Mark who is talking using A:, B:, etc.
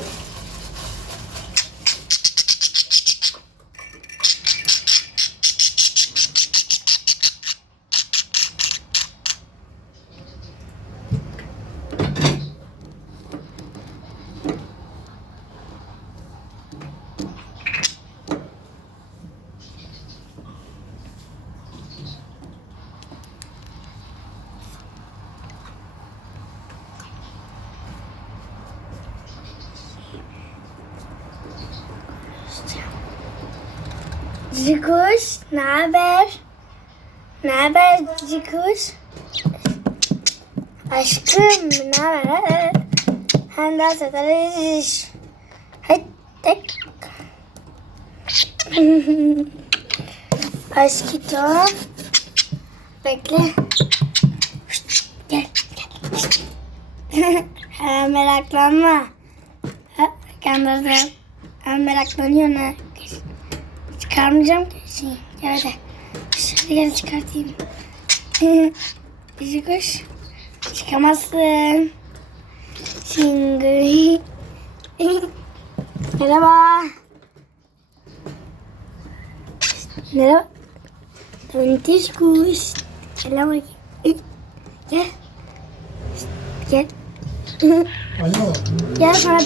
A: Thank you. Cici kuş, ne haber? Ne haber cici kuş? Aşkım, ne haber? Hem daha satarız. Hadi. tek. Aşkım. Bekle. Şşt, Gel, gel. Hemen meraklanma. Ha, Kandırdım. Hemen meraklanıyor ne? Çıkarmayacağım ki şey. Gel hadi. Şöyle gel çıkartayım. Bizi koş. Çıkamazsın. Şimdi. Merhaba. Merhaba. Tontiş kuş. Gel bakayım. Gel. Gel.
B: Alo.
A: Gel sana